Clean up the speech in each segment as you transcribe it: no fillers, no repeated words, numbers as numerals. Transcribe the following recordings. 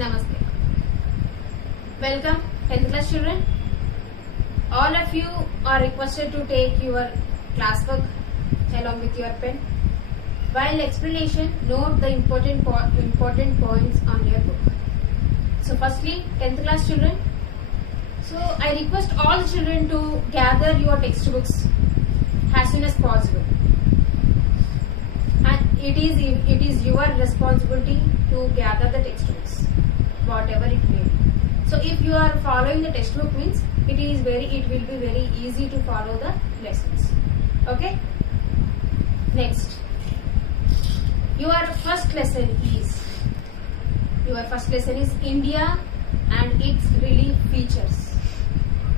Namaste. Welcome 10th class children. All of you are requested to take your class book along with your pen. While explanation, note the important points on your book. So firstly, 10th class children. So I request all the children to gather your textbooks as soon as possible. And it is your responsibility to gather the textbooks, whatever it may be. So if you are following the textbook means it will be very easy to follow the lessons. Okay. Next, your first lesson is India and its relief features.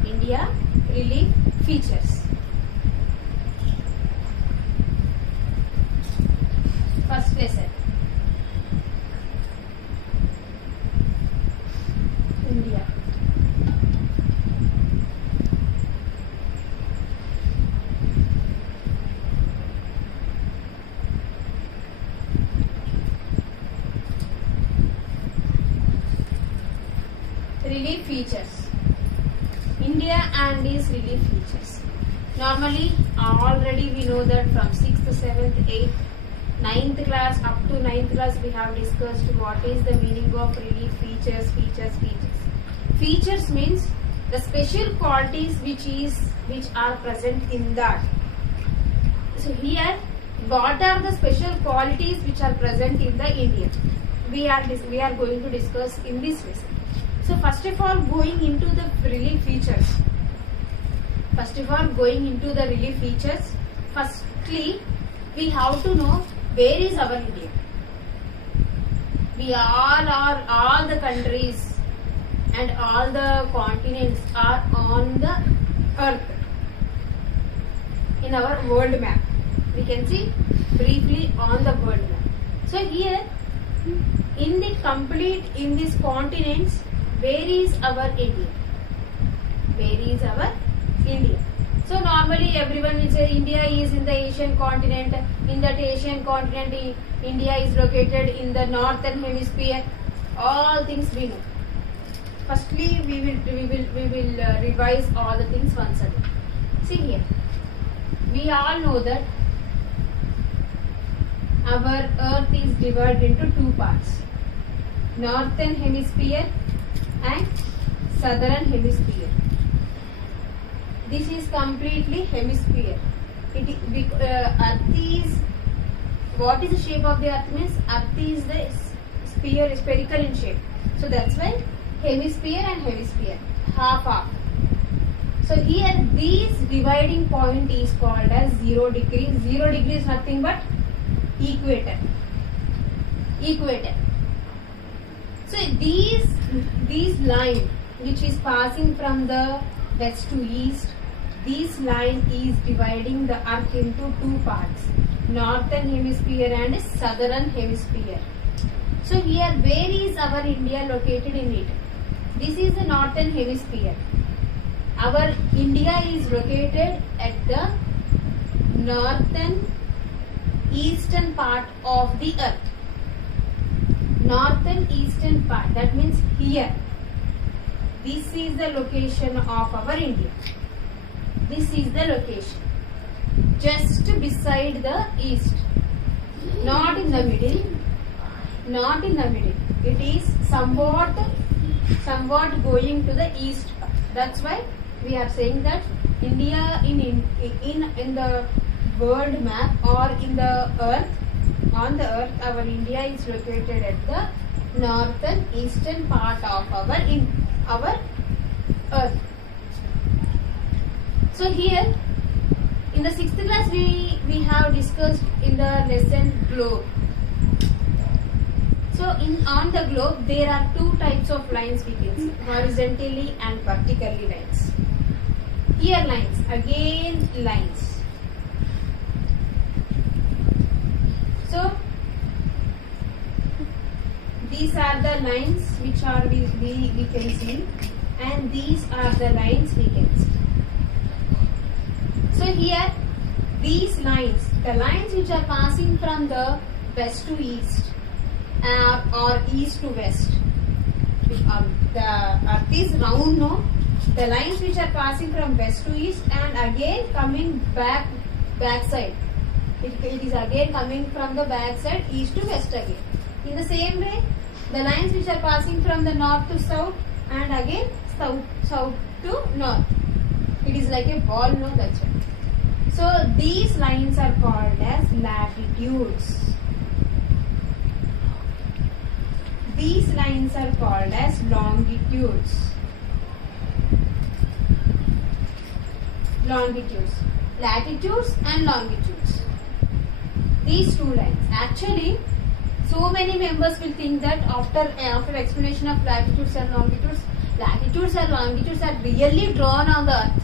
India relief features. First lesson. India. Relief features. India and its relief features. Normally, already we know that from 6th, 7th, 8th, 9th class up to 9th class we have discussed what is the meaning of relief features. Features means the special qualities which are present in that. So here, what are the special qualities which are present in the India? We are going to discuss in this lesson. So first of all, going into the relief features. Firstly, we have to know where is our India. We all the countries and all the continents are on the earth. In our world map, we can see briefly on the world map. So here, in these continents, where is our India? So normally everyone will say India is in the Asian continent. In that Asian continent, India is located in the northern hemisphere. All things we know. Firstly, we will revise all the things once again. See here, we all know that our Earth is divided into two parts: northern hemisphere and southern hemisphere. This is completely hemisphere. Earth is, what is the shape of the Earth means? Earth is the spherical in shape. So that's why hemisphere and hemisphere, half. So here this dividing point is called as 0 degree. 0 degree is nothing but equator. So these line which is passing from the west to east, this line is dividing the earth into two parts: northern hemisphere and southern hemisphere. So here, where is our India located in it? This is the northern hemisphere. Our India is located at the northern eastern part of the earth. Northern eastern part, that means here. This is the location of our India. This is the location. Just beside the east. Not in the middle. It is somewhat going to the east part. That's why we are saying that India in the world map or in the earth, on the earth, our India is located at the northern eastern part of our earth. So here in the 6th class we have discussed in the lesson globe. So on the globe there are two types of lines we can see: horizontally and vertically lines. Here lines, again lines. So these are the lines which are we can see, and these are the lines we can see. So here these lines, the lines which are passing from the west to east or east to west, the earth is round, no? The lines which are passing from west to east and again coming back side. It is again coming from the back side east to west again. In the same way, the lines which are passing from the north to south and again south to north. It is like a ball, no? That's right. So these lines are called as latitudes. These lines are called as longitudes. Latitudes and longitudes. These two lines. Actually, so many members will think that after explanation of latitudes and longitudes are really drawn on the earth.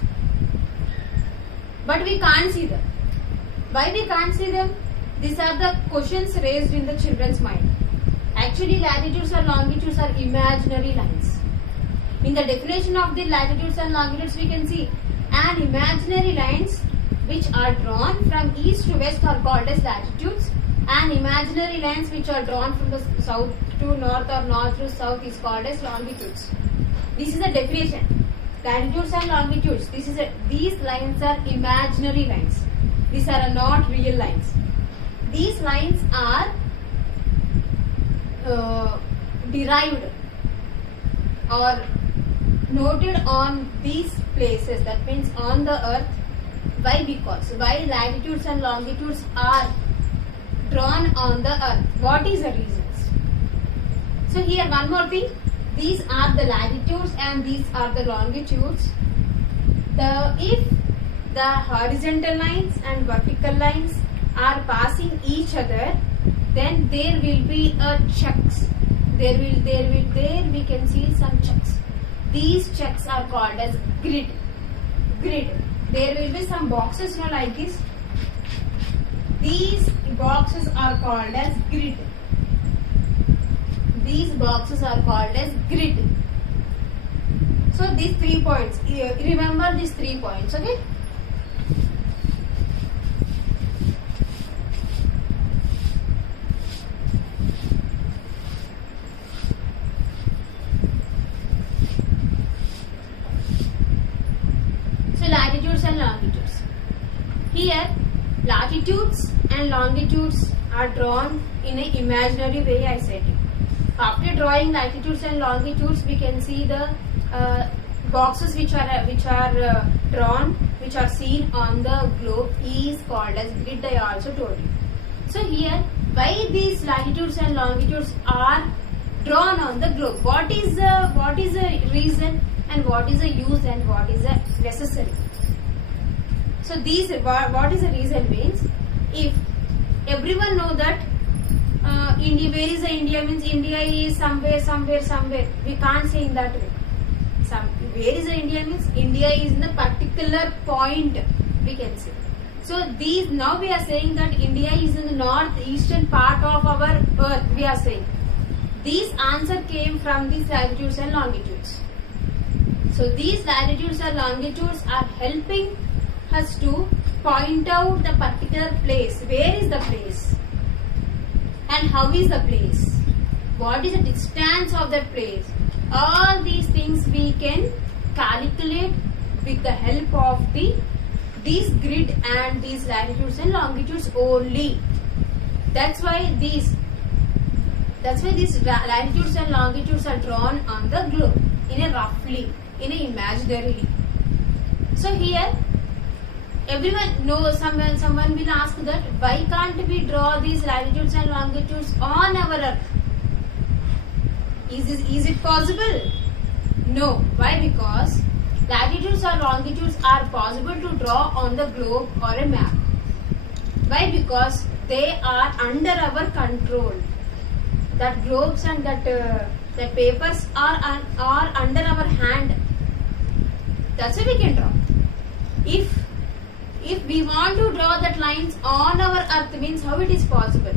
But we can't see them. Why we can't see them? These are the questions raised in the children's mind. Actually, latitudes and longitudes are imaginary lines. In the definition of the latitudes and longitudes, we can see and imaginary lines which are drawn from east to west are called as latitudes, and imaginary lines which are drawn from the south to north or north to south is called as longitudes. This is the definition. Latitudes and longitudes. These lines are imaginary lines. These are not real lines. These lines are derived or noted on these places, that means on the earth. Why? Because why latitudes and longitudes are drawn on the earth? What is the reasons? So here one more thing. These are the latitudes and these are the longitudes. If the horizontal lines and vertical lines are passing each other, then there will be a checks. There we can see some checks. These checks are called as grid. There will be some boxes, like this. These boxes are called as grid. These boxes are called as grid. So these 3 points. Remember these 3 points, okay? Latitudes and longitudes. Here, latitudes and longitudes are drawn in an imaginary way, I said. After drawing latitudes and longitudes, we can see the boxes which are drawn, which are seen on the globe, is called as grid. I also told you. So here, why these latitudes and longitudes are drawn on the globe? What is the reason? And what is the use and what is the necessary? So what is the reason means, if everyone know that India, where is the India means India is somewhere. We can't say in that way. Where is the India means India is in a particular point, we can say. So now we are saying that India is in the northeastern part of our earth, we are saying. These answer came from these latitudes and longitudes. So these latitudes and longitudes are helping us to point out the particular place. Where is the place? And how is the place? What is the distance of that place? All these things we can calculate with the help of these grid and these latitudes and longitudes only. That's why these latitudes and longitudes are drawn on the globe in a roughly, in a imaginarily. So here everyone knows, someone will ask that why can't we draw these latitudes and longitudes on our earth? Is it possible? No. Why? Because latitudes or longitudes are possible to draw on the globe or a map. Why? Because they are under our control. That globes and that papers are under our hand. That's why we can draw. If we want to draw that lines on our earth, means how it is possible?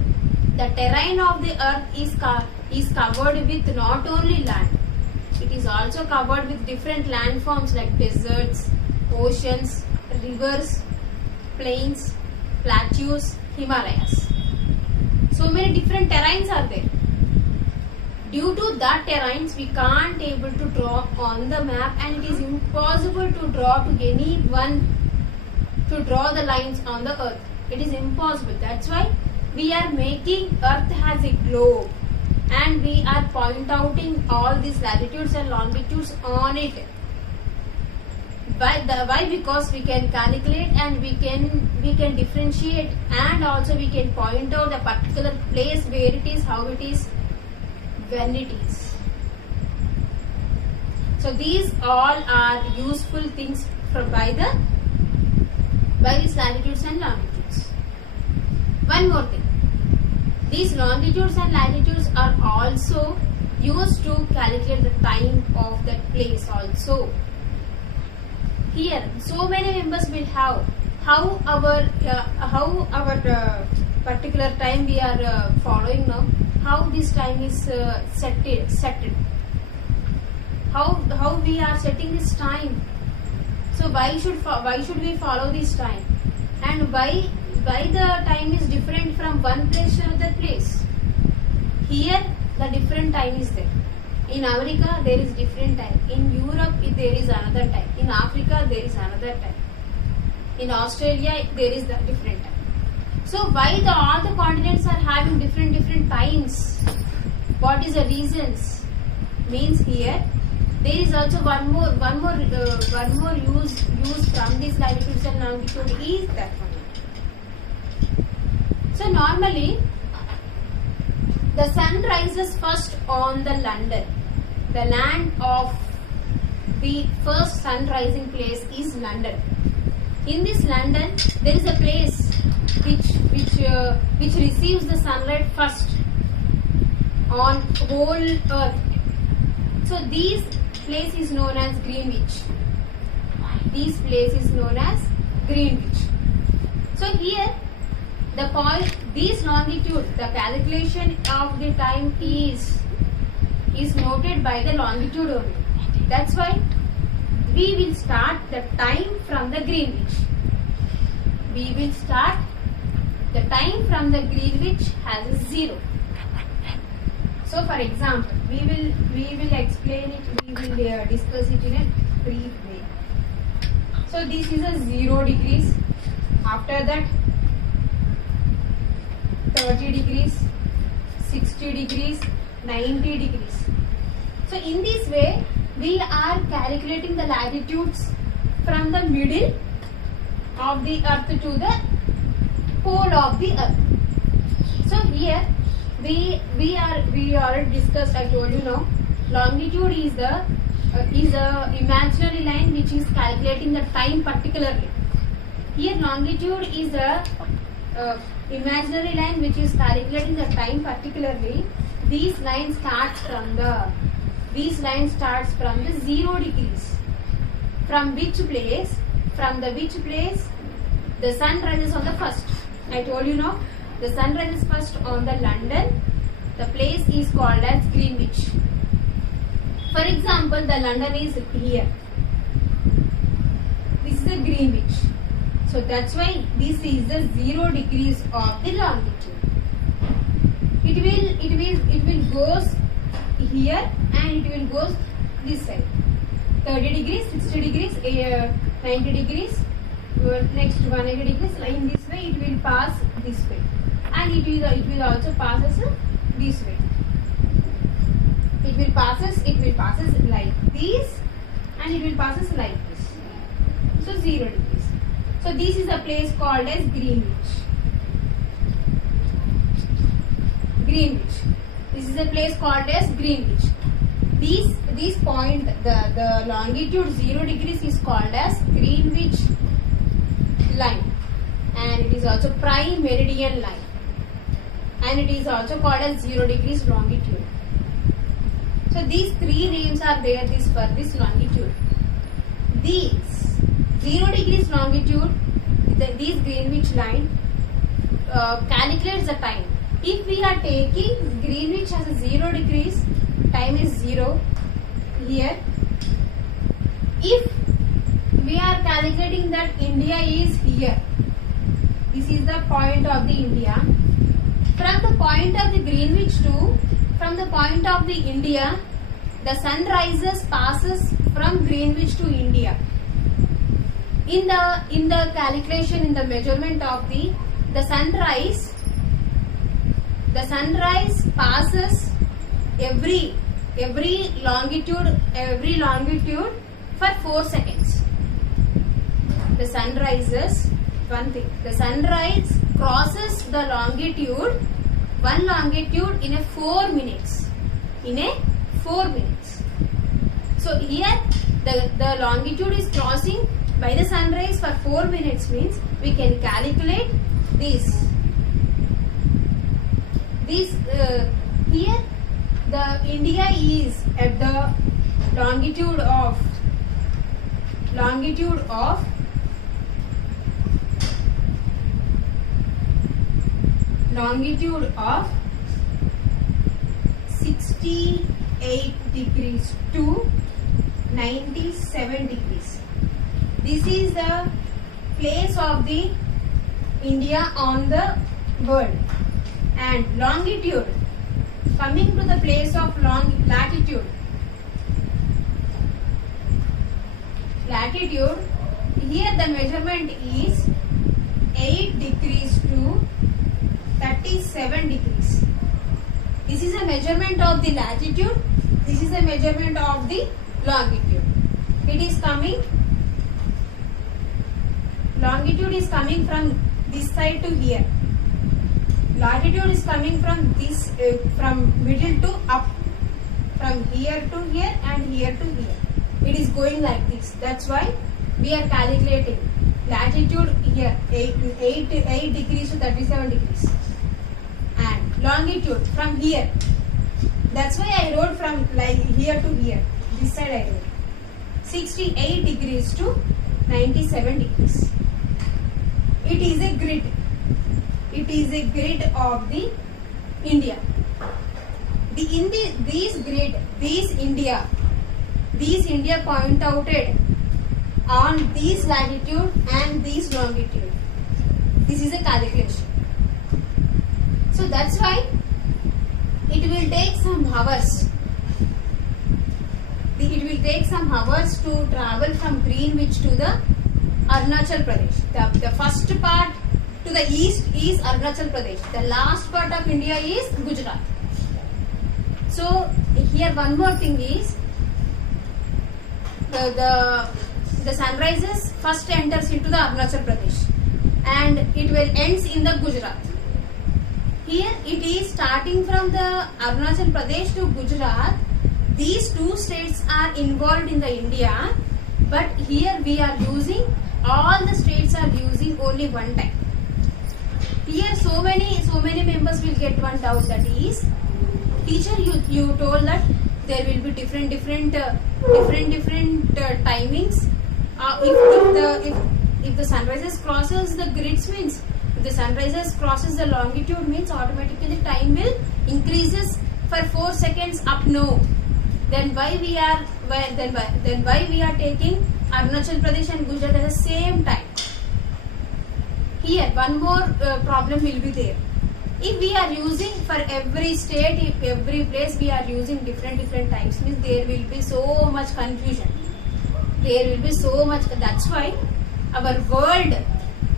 The terrain of the earth is covered with not only land. It is also covered with different landforms like deserts, oceans, rivers, plains, plateaus, Himalayas. So many different terrains are there. Due to that terrains we can't able to draw on the map, and it is impossible to draw the lines on the earth. It is impossible. That's why we are making earth as a globe, and we are outing all these latitudes and longitudes on it. Why? Because we can calculate, and we can differentiate, and also we can point out the particular place where it is, how it is, when it is. So these all are useful things by these latitudes and longitudes. One more thing. These longitudes and latitudes are also used to calculate the time of that place also. Here, so many members will have how our particular time we are following now. How this time is set. How we are setting this time. So why should we follow this time? And why the time is different from one place to another place? Here the different time is there. In America there is different time. In Europe there is another time. In Africa there is another time. In Australia there is the different time. So why all the continents are having different times? What is the reasons? Means here there is also one more use from this latitudes and longitude is that one. So normally the sun rises first on the London. The land of the first sun rising place is London. In this London there is a place which receives the sunlight first on whole earth. So this place is known as Greenwich. This place is known as Greenwich. So here the point, this longitude, the calculation of the time is noted by the longitude only. That's why we will start the time from the Greenwich. We will start the time from the Greenwich has a 0. So for example, we will explain it, we will discuss it in a brief way. So this is a 0 degrees. After that 30 degrees, 60 degrees, 90 degrees. So in this way we are calculating the latitudes from the middle of the earth to the pole of the earth. So here we already discussed, I told you now, longitude is the imaginary line which is calculating the time particularly. Here longitude is the imaginary line which is calculating the time particularly. This line starts from the 0 degrees. From which place? From the which place the sun rises on the first. I told you now, the sun rises first on the London. The place is called as Greenwich. For example, the London is here. This is the Greenwich. So that's why this is the 0 degrees of the longitude. It will goes here and it will goes this side. 30 degrees, 60 degrees, 90 degrees, next 180 degrees. In this way it will pass this way, and it will also passes this way. It will passes like this, and it will passes like this. So 0 degrees. So this is a place called as Greenwich. Greenwich. This is a place called as Greenwich. This point, the longitude 0 degrees is called as Greenwich line, and it is also prime meridian line, and it is also called as 0 degrees longitude. So these three names are there for this longitude. These 0 degrees longitude, this Greenwich line calculates the time. If we are taking Greenwich as a 0 degrees, time is 0 here. If we are calculating that India is here, this is the point of the India. From the point of the Greenwich to, from the point of the India, the sun rises passes from Greenwich to India. In the calculation, in the measurement of the sunrise passes every longitude for 4 seconds. The sun rises, one thing, the sunrise crosses the one longitude in a 4 minutes. So here the longitude is crossing by the sunrise for 4 minutes, means we can calculate this. Here the India is at the longitude of 68 degrees to 97 degrees. This is the place of the India on the world, and longitude, coming to the place of latitude, here the measurement is 8 degrees to 37 degrees. This is a measurement of the latitude, this is a measurement of the longitude. Longitude is coming from this side to here. Latitude is coming from this, from middle to up, from here to here and here to here. It is going like this. That's why we are calculating latitude here 8 degrees to 37 degrees, and longitude from here. That's why I wrote from like here to here. This side I wrote 68 degrees to 97 degrees. It is a grid. It is a grid of the India. These India point outed on this latitude and this longitude. This is a calculation. So that's why it will take some hours. It will take some hours to travel from Greenwich to the Arunachal Pradesh. The first part to the east is Arunachal Pradesh. The last part of India is Gujarat. So here one more thing is the sunrises first enters into the Arunachal Pradesh and it will ends in the Gujarat. Here it is starting from the Arunachal Pradesh to Gujarat. These two states are involved in the India, but here we are using, all the states are using only one time. Here so many members will get one doubt, that is, teacher, you told that there will be different timings. If the sunrises crosses the grids, means if the sunrises crosses the longitude, means automatically time will increases for 4 seconds up. No, then why we are taking Arunachal Pradesh and Gujarat at the same time? Here one more problem will be there. If we are using for every state, every place we are using different times, means there will be so much confusion. That's why our world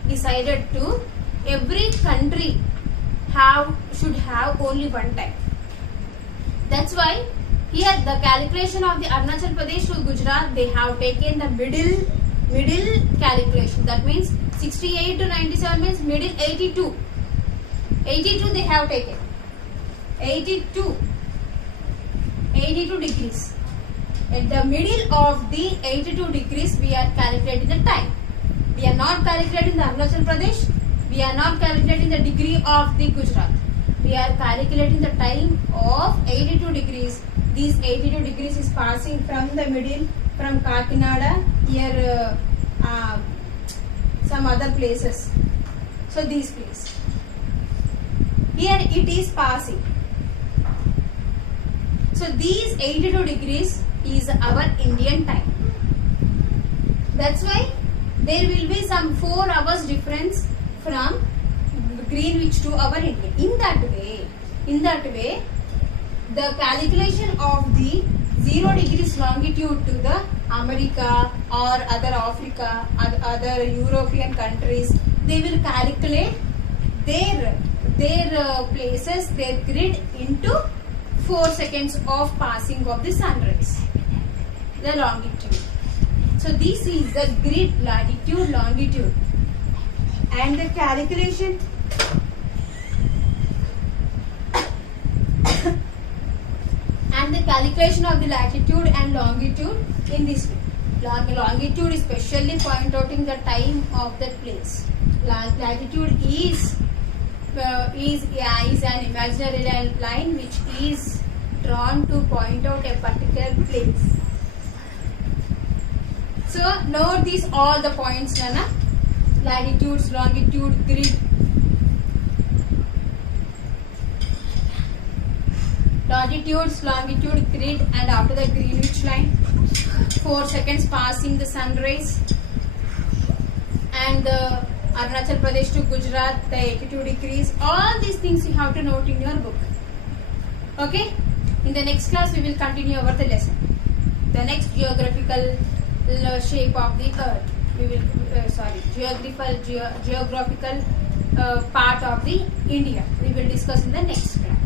decided to every country should have only one time. That's why here the calculation of the Arunachal Pradesh to Gujarat, they have taken the middle calculation. That means 68 to 97 means middle 82. 82 they have taken. 82 degrees. At the middle of the 82 degrees we are calculating the time. We are not calculating the Arunachal Pradesh. We are not calculating the degree of the Gujarat. We are calculating the time of 82 degrees. These 82 degrees is passing from the middle, from Kakinada, here some other places. So these places. Here it is passing. So these 82 degrees is our Indian time. That's why there will be some 4 hours difference from Greenwich to our India. In that way, the calculation of the 0 degrees longitude to the America or other Africa, other European countries, they will calculate their places, their grid into 4 seconds of passing of the sunrise, the longitude. So this is the grid, latitude, longitude, and the calculation and the calculation of the latitude and longitude in this way. Longitude is specially point out in the time of that place. Latitude is an imaginary line which is drawn to point out a particular place. So note these all the points, Nana. Latitudes, longitude, grid. Latitudes, longitude, grid, and after the Greenwich line, 4 seconds passing the sunrise, and the Arunachal Pradesh to Gujarat, the 82 degrees. All these things you have to note in your book. Okay? In the next class, we will continue over the lesson. The next geographical shape of the earth. We will, geographical part of the India. We will discuss in the next class.